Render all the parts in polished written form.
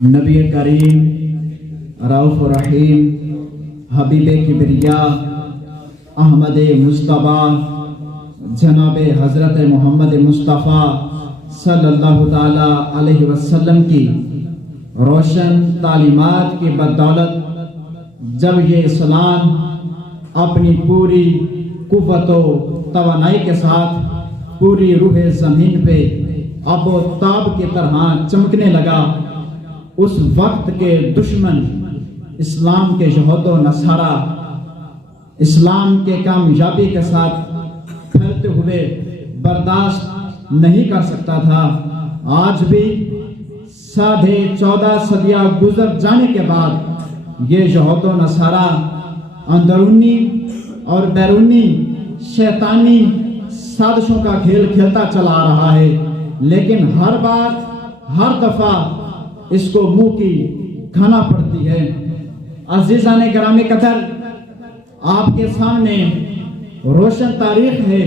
نبی کریم رؤوف الرحیم حبیب کبریا احمد مصطفیٰ جناب حضرت محمد مصطفیٰ صلی اللہ تعالی علیہ وسلم کی روشن تعلیمات کی بدولت جب یہ اسلام اپنی پوری قوت و توانائی کے ساتھ پوری روح زمین پہ آب و تاب کی طرح چمکنے لگا، اس وقت کے دشمن اسلام کے یہود و نصارہ اسلام کے کامیابی کے ساتھ پھیلتے ہوئے برداشت نہیں کر سکتا تھا۔ آج بھی 14.5 صدیاں گزر جانے کے بعد یہ یہود و نصارہ اندرونی اور بیرونی شیطانی سازشوں کا کھیل کھیلتا چلا آ رہا ہے، لیکن ہر بار ہر دفعہ اس کو منہ کی کھانا پڑتی ہے۔ عزیزان گرامی قدر، آپ کے سامنے روشن تاریخ ہے۔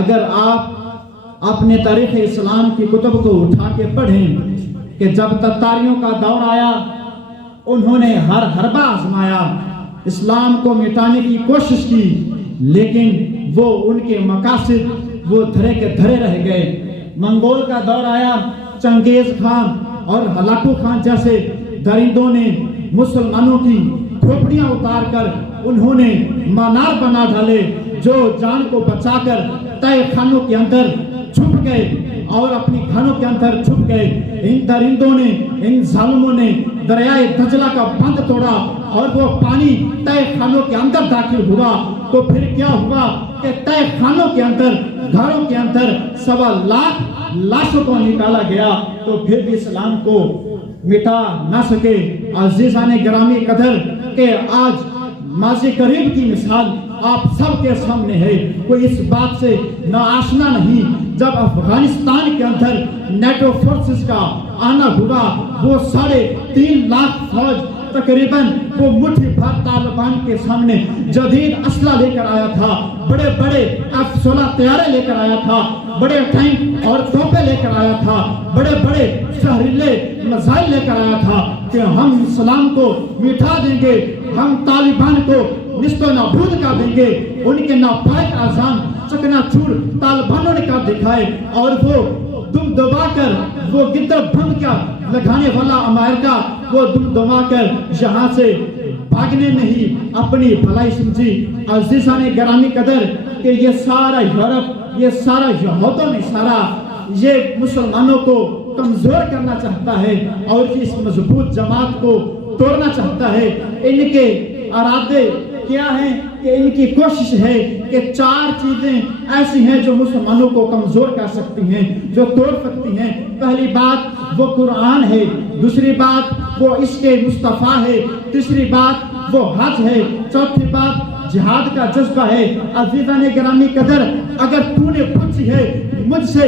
اگر آپ اپنے تاریخ اسلام کی کتب کو اٹھا کے پڑھیں کہ جب تتاریوں کا دور آیا، انہوں نے ہر حربہ آزمایا، اسلام کو مٹانے کی کوشش کی، لیکن وہ ان کے مقاصد وہ دھرے کے دھرے رہ گئے۔ منگول کا دور آیا، چنگیز خان اور ہلاکو خان جیسے درندوں نے مسلمانوں کی کھوپڑیاں اتار کر انہوں نے مانار بنا ڈالے، جو جان کو بچا کر تہہ خانوں کے اندر چھپ گئے اور اپنی خانوں کے اندر چھپ گئے۔ ان درندوں نے، ان ظالموں نے دریائے دجلہ کا بند توڑا اور وہ پانی تہہ خانوں کے اندر داخل ہوا، تو پھر کیا ہوا کہ تہہ خانوں کے اندر، گھروں کے اندر 1.25 لاکھ لاشوں کو نکالا گیا، تو پھر بھی اسلام کو مٹا نہ سکے۔ عزیزان گرامی قدر کہ آج ماضی قریب کی مثال آپ سب کے سامنے ہے، کوئی اس بات سے ناآشنا نہیں۔ جب افغانستان کے اندر نیٹو فورسز کا آنا ہوا، وہ 3.5 لاکھ فوج تقریباً وہ مٹھی بھر طالبان کے سامنے جدید اسلحہ لے کر آیا تھا، بڑے بڑے F-16 طیارے لے کر آیا تھا، بڑے ٹینک اور توپیں لے کر آیا تھا، بڑے بڑے زہریلے میزائل لے کر آیا تھا کہ ہم اسلام کو مٹا دیں گے، ہم طالبان کو نست و نابود کر دیں گے۔ ان کے ناپائق اذان چکنا چور طالبانوں نے کر دکھائے، اور وہ دم دبا کر وہ گدر بم کا لگانے والا امریکہ وہ دم دبا کر یہاں سے بھاگنے میں ہی اپنی بھلائی سمجھی۔ عزیزان گرامی قدر کہ یہ سارا یورپ، یہ سارا یہود و نصارہ یہ مسلمانوں کو کمزور کرنا چاہتا ہے اور اس مضبوط جماعت کو توڑنا چاہتا ہے۔ ان کے ارادے کیا ہیں کہ ان کی کوشش ہے کہ 4 چیزیں ایسی ہیں جو مسلمانوں کو کمزور کر سکتی ہیں، جو توڑ سکتی ہیں۔ پہلی بات وہ قرآن ہے، دوسری بات وہ عشق مصطفیٰ ہے، تیسری بات وہ حج ہے، چوتھی بات جہاد کا جذبہ ہے۔ عزیزان گرامی قدر، اگر تو نے پوچھی ہے مجھ سے،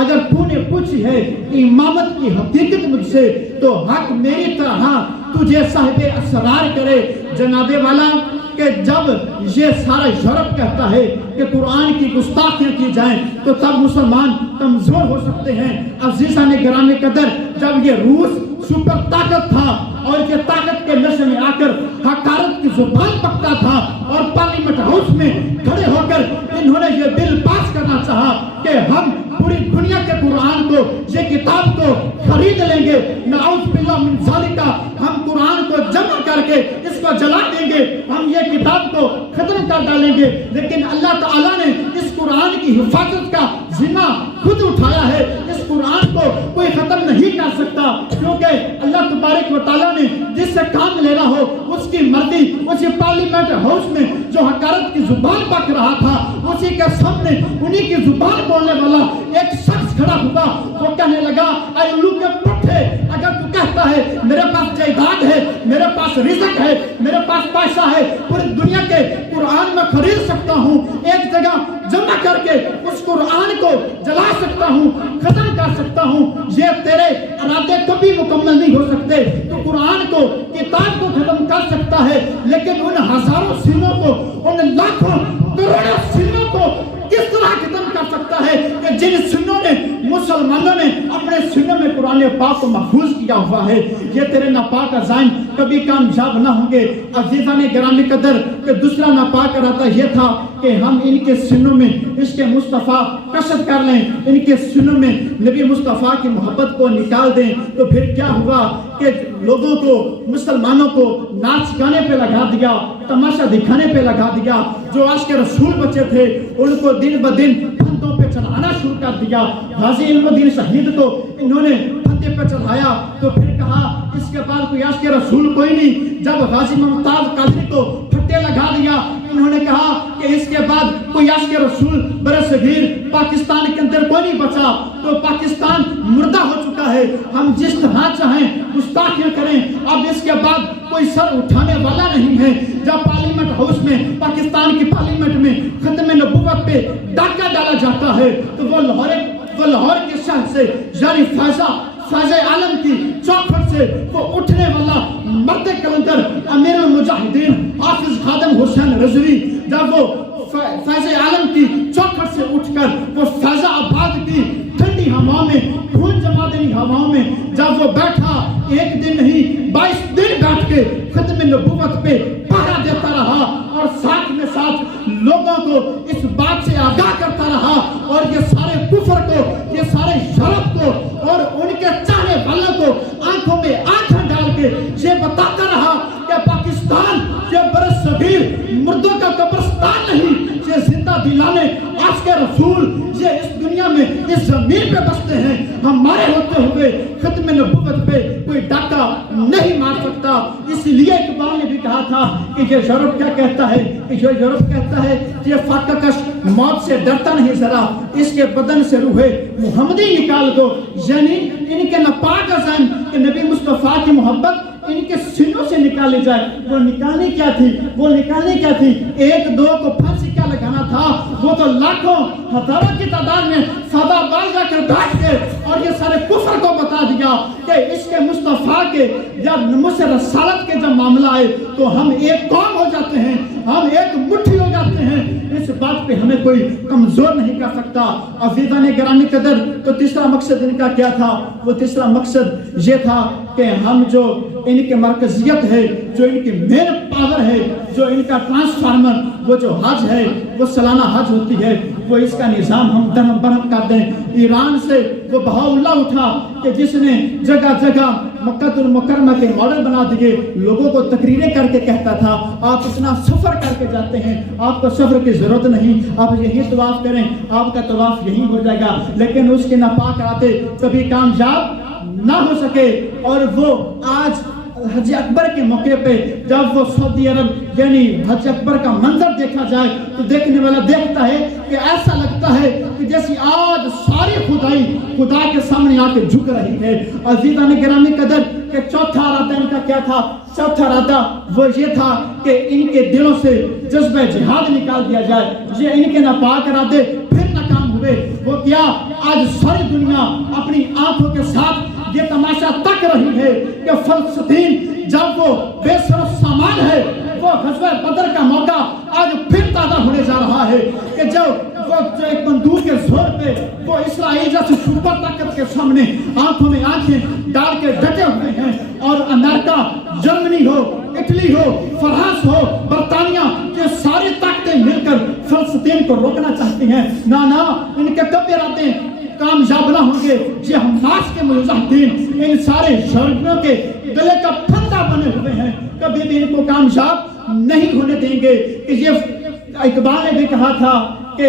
اگر تو نے پوچھی ہے امامت کی حقیقت مجھ سے، تو حق میری طرح تجھے صاحب اسرار کرے۔ جناب والا کہ جب یہ سارا یورپ کہتا ہے کہ قرآن کی گستاخیاں کی جائیں تو تب مسلمان کمزور ہو سکتے ہیں۔ عزیزان گرامی قدر، جب یہ روس سپر طاقت تھا اور یہ طاقت کے نشے میں آ کر حقارت کی زبان پکتا تھا، اور پارلیمنٹ ہاؤس میں کھڑے ہو کر انہوں نے یہ بل پاس کرنا چاہا کہ ہم پوری دنیا کے قرآن کو، یہ کتاب کو خرید لیں گے، نعوذ باللہ من ذالک، ہم قرآن کو جمع کر کے اس کو جلا دیں گے، ہم یہ کتاب کو ختم کر ڈالیں گے۔ لیکن اللہ تعالیٰ نے اس قرآن کی حفاظت کا ذمہ خود اٹھایا ہے۔ اس قرآن کو کوئی ختم نہیں کر سکتا، کیونکہ اللہ تبارک و تعالیٰ نے جس سے کام لینا ہو اس کی مرضی، اسی پارلیمنٹ ہاؤس میں جو حقارت کی زبان پک رہا تھا، اسی کے سامنے انہی کی زبان بولنے والا ایک شخص کھڑا ہوا، وہ کہنے لگا اے الو کے پٹھے، اگر تو کہتا ہے میرے پاس جائیداد ہے، میرے پاس رزق ہے، میرے پاس پیسہ ہے، پوری دنیا کے قرآن میں خرید سکتا ہوں، ایک جگہ جمع کر کے اس قرآن کو جلا سکتا ہوں، ختم کر سکتا ہوں، یہ تیرے ارادے کبھی مکمل نہیں ہو سکتے۔ تو قرآن کو، کتاب کو ختم کر سکتا ہے، لیکن ان ہزاروں سینوں کو، ان لاکھوں کروڑوں سینوں کو کس طرح ختم کر سکتا ہے کہ جن سنوں نے مسلمانوں نے اپنے सीनों में कुरान पाक को महफूज किया हुआ है। ये तेरे नापाक अज़ाइम कभी कामयाब ना होंगे। अज़ीज़ान गिरामी कदर के दूसरा नापाक रहता ये था कि हम इनके सीनों में इसके मुस्तफ़ा कशफ कर लें, इनके सीनों में नबी मुस्तफ़ा की मोहब्बत को निकाल दें। तो फिर क्या हुआ कि लोगों को, मुसलमानों को नाच गाने पे लगा दिया, तमाशा दिखाने पे लगा दिया। जो आज के रसूल बच्चे थे उनको दिन ब दिन फंदों पे चढ़ाना शुरू कर दिया। गाजी इल्मुद्दीन शहीद को इन्होंने फंदे पे चढ़ाया। तो फिर कहा इसके बाद कोई आज के रसूल कोई नहीं। जब गाजी मुमताज कादरी को फट्टे लगा दिया, इन्होंने कहा कि इसके बाद कोई आज के रसूल बरसगीर पाकिस्तान के अंदर कोई नहीं बचा। तो पाकिस्तान मुर्दा हो चुका है, हम जिस तरह चाहें गुस्ताखियां करें, अब इसके बाद कोई सर उठाने वाला नहीं है। जब पार्लियामेंट हाउस में, पाकिस्तान की पार्लियामेंट में खत्म नबूवत पे डाका डाला जाता है तो वो लाहौर के शहर से यानी फायज़े आलम की चौखट से वो उठने वाला मर्द कलंदर अमीरुल मुजाहिदीन हाफिज खादम हुसैन रज़वी, जब वो फैज़े आलम की चौखट से उठकर वो फैज़ाबाद की ठंडी हवा में, खून जमा देनी हवाओं में जब वो बैठा, एक दिन नहीं 22 दिन बैठ के खत्म नबूवत पे पहरा देता रहा और साथ में साथ लोगों को इस बात से आगाह करता रहा और ये सारे कुफर को, ये सारे शरफ को और उनके चाहने वालों को आंखों में आंखें डाल के ये बताता रहा कि पाकिस्तान ये बरसगीर मुर्दों का कब्रिस्तान नहीं, ये जिंदा दिलाने आज के रसूल ये इस दुनिया में इस जमीन पे बसते हैं। हमारे होते हुए खत्म नबूवत पे कोई डाका नहीं मार सकता। इसलिए इकबाल ने भी कहा था कि ये यूरोप क्या कहता है, कि ये यूरोप कहता है कि ये फाककश मौत से डरता नहीं जरा, इसके बदन से रूहे मुहम्मदी निकाल दो। यानी इनके नापाक अज़ाइम कि नबी मुस्तफ़ा की मोहब्बत इनके सीनों से निकाली जाए। वो निकालनी क्या थी? वो निकालनी क्या थी? एक दो को फांसी क्या लगाना था? वो तो लाखों हजारों की तादाद में सादाबाद जाकर बैठ के और ये सारे कुफर को बता दिया कि इसके मुस्तफ़ा के या मुझसे रसालत के जब मामला आए तो हम एक कौम हो जाते हैं, हम एक मुट्ठी हो जाते हैं। इस बात पे हमें कोई कमजोर नहीं कर सकता। अज़ीज़ान गिरामी कदर, तो तीसरा मकसद इनका क्या था? वो तीसरा मकसद ये था कि हम जो इनकी मरकजियत है, जो इनकी मेन पावर है, जो इनका ट्रांसफार्मर, वो जो हज है, वो सालाना हज होती है, वो इसका निज़ाम हम दरम बरहम कर दें। ईरान से वो बहाउल्ला उठा कि जिसने जगह जगह मक्कातुल मुकर्रमा के मॉडल बना दिए, लोगों को तकरीरें करके कहता था आप इतना सफ़र करके जाते हैं, आपको सफ़र की ज़रूरत नहीं, आप यही तवाफ़ करें, आपका तवाफ़ यही हो जाएगा। लेकिन उसके नापाक राते कभी कामयाब ना हो सके। और वो आज हज अकबर के मौके पे जब वो सऊदी अरब यानी हज अकबर का मंजर देखा जाए तो देखने वाला देखता है कि ऐसा लगता है कि जैसे आज सारी खुदाई खुदा के सामने आके झुक रही है। अज़ीज़ान गिरामी कदर के चौथा इरादा इनका क्या था? चौथा इरादा वो ये था कि इनके दिलों से जज्बे जिहाद निकाल दिया जाए। ये इनके नापाक इरादे फिर नाकाम हुए। वो क्या? आज सारी दुनिया अपनी आंखों के साथ ये तमाशा तक रही है कि फलस्तीन जब वो बेसर सामान है, वो ग़ज़वा बदर का मौका आज फिर ताज़ा होने जा रहा है कि जब वो जो एक बंदूक के जोर पे वो इसराइल जैसे सुपर ताकत के सामने आंखों में आंखें डाल के डटे हुए हैं। और अमेरिका, जर्मनी हो, इटली हो, फ्रांस हो, बरतानिया, ये सारी ताकतें मिलकर फलस्तीन को रोकना चाहती हैं। ना, इनके कब इरादे कामयाब ना होंगे। ये हमास के मुजाहिदीन इन सारे शर्तियों के गले का फंदा बने हुए हैं, कभी भी इनको कामयाब नहीं होने देंगे। कि ये इकबाल ने भी कहा था कि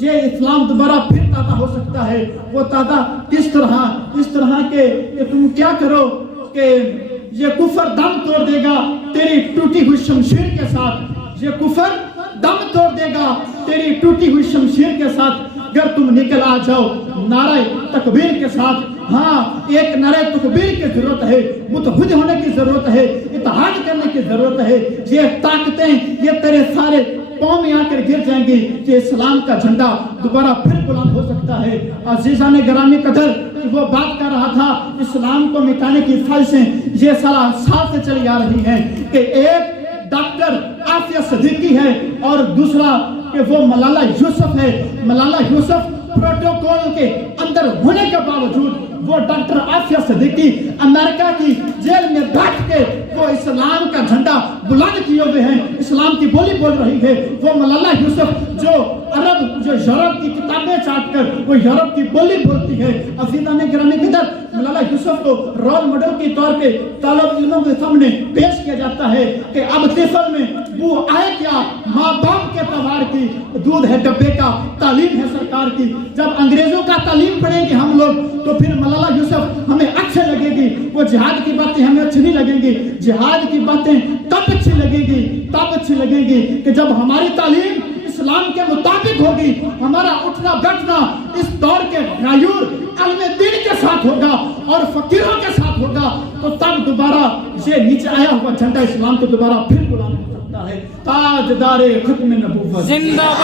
ये इस्लाम दोबारा फिर ताज़ा हो सकता है। वो ताज़ा किस तरह? इस तरह के कि तुम क्या करो कि ये कुफर दम तोड़ देगा तेरी टूटी हुई शमशीर के साथ। ये कुफर दम तोड़ देगा तेरी टूटी हुई शमशीर के साथ। अगर तुम निकल आ जाओ नारे तकबीर के साथ। हाँ, एक नारे तकबीर की जरूरत है, मुतहद होने की जरूरत है, इत्तेहाद करने की जरूरत है। ये ताकतें ये तेरे सारे पाँव में आकर गिर जाएंगी कि इस्लाम का झंडा दोबारा फिर बुलंद हो सकता है। अज़ीज़ान गिरामी कदर, वो बात कर रहा था इस्लाम को मिटाने की ख्वाहिशें ये सारा साल से चली आ रही हैं कि एक डॉक्टर आफिया सिद्दीकी है और दूसरा कि वो मलाला यूसुफ है। मलाला यूसुफ प्रोटोकॉल के अंदर होने के बावजूद वो डॉक्टर आफिया सिद्दीकी अमेरिका की जेल में बैठ के वो इस्लाम का झंडा बुलंद किए हुए हैं, इस्लाम की बोली बोल रही है। वो मलाला यूसुफ जो यूरोप की किताबें चाट कर वो यूरोप की बोली बोलती है। अज़ीज़ान गिरामी किधर मलाला यूसुफ को रोल मॉडल के तौर पे तालिब इल्मों के सामने पेश किया जाता है कि अब तिफल में वो आए क्या, माँ बाप के तवार की दूध है डब्बे का, तालीम है सरकार की। जब अंग्रेजों का तालीम पढ़ेंगे हम लोग तो फिर मलाला यूसुफ हमें अच्छे लगेगी, वो जिहाद की बातें हमें अच्छी नहीं लगेंगी। जिहाद की बातें तब अच्छी लगेगी कि जब हमारी तालीम इस्लाम के मुताबिक होगी, हमारा उठना बैठना इस दौर के गायूर अल्मे दीन के साथ होगा और फकीरों के साथ होगा, तो तब दोबारा ये नीचे आया हुआ झंडा इस्लाम को दोबारा फिर बुलाना हो सकता है। ताजदारे खत्म नबूवत जिंदाबाद।